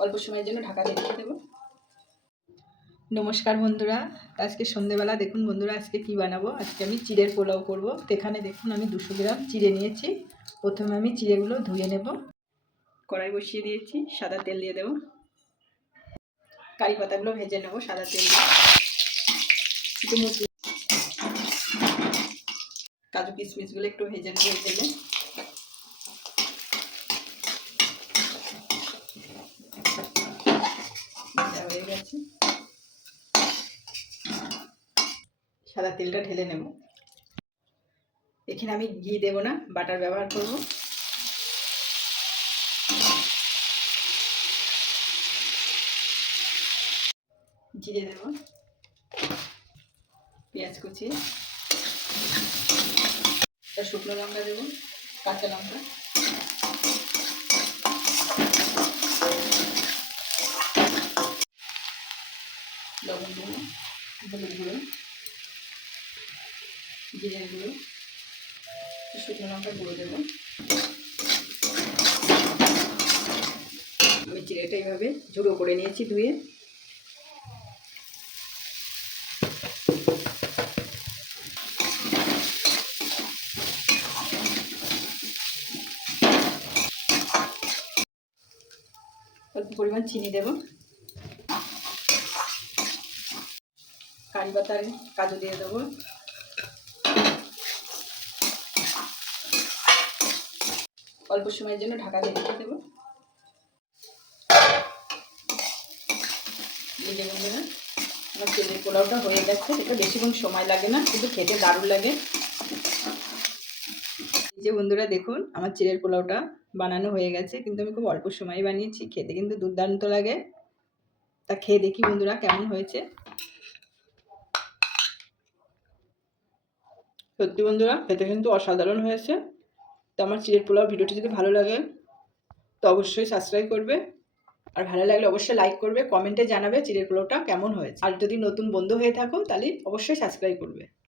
অল্প সময়ের জন্য ঢাকা রেখে দেবো। নমস্কার বন্ধুরা, আজকে সন্ধেবেলা দেখুন বন্ধুরা, আজকে কি বানাবো? আজকে আমি চিড়ের পোলাও করব। এখানে দেখুন আমি দুশো গ্রাম চিড়ে নিয়েছি। প্রথমে আমি চিড়েগুলো ধুয়ে নেব। কড়াই বসিয়ে দিয়েছি, সাদা তেল দিয়ে দেবো। কারি পাতাগুলো ভেজে নেব সাদা তেল কাজু কিশমিশগুলো একটু ভেজে নেব তেলে ভাজা হয়ে গেছে। সাদা তেলটা ঢেলে নেব। এখানে আমি ঘি দেব না, বাটার ব্যবহার করব। জিরে দেব। পেঁয়াজ কুচি শুকনো লঙ্কা দেবো, কাঁচা লঙ্কা। লবণ দেবো হলুদ গুঁড়ো জিরের গুঁড়ো, শুকনো লঙ্কা গুঁড়ো দেবো। আমি চিড়েটা এইভাবে ঝুড়ো করে নিয়েছি ধুয়ে। অল্প পরিমাণ চিনি দেব। কারি পাতার কাজু দিয়ে দেবো। অল্প সময়ের জন্য ঢাকা দিয়ে রেখে দেবো। বন্ধুরা আমার তেলের পোলাওটা হয়ে গেছে। এটা বেশিক্ষণ সময় লাগে না, কিন্তু খেতে দারুণ লাগে। যে বন্ধুরা দেখুন, আমার চিড়ের পোলাওটা বানানো হয়ে গেছে, কিন্তু আমি খুব অল্প সময় বানিয়েছি, খেতে কিন্তু দুর্দান্ত লাগে। তা খেয়ে দেখি বন্ধুরা কেমন হয়েছে। সত্যি বন্ধুরা, খেতে কিন্তু অসাধারণ হয়েছে। তো আমার চিড়ের পোলাও ভিডিওটি যদি ভালো লাগে, তো অবশ্যই সাবস্ক্রাইব করবে। আর ভালো লাগলে অবশ্যই লাইক করবে কমেন্টে জানাবে চিড়ের পোলাওটা কেমন হয়েছে। আর যদি নতুন বন্ধু হয়ে থাকো, তাহলে অবশ্যই সাবস্ক্রাইব করবে।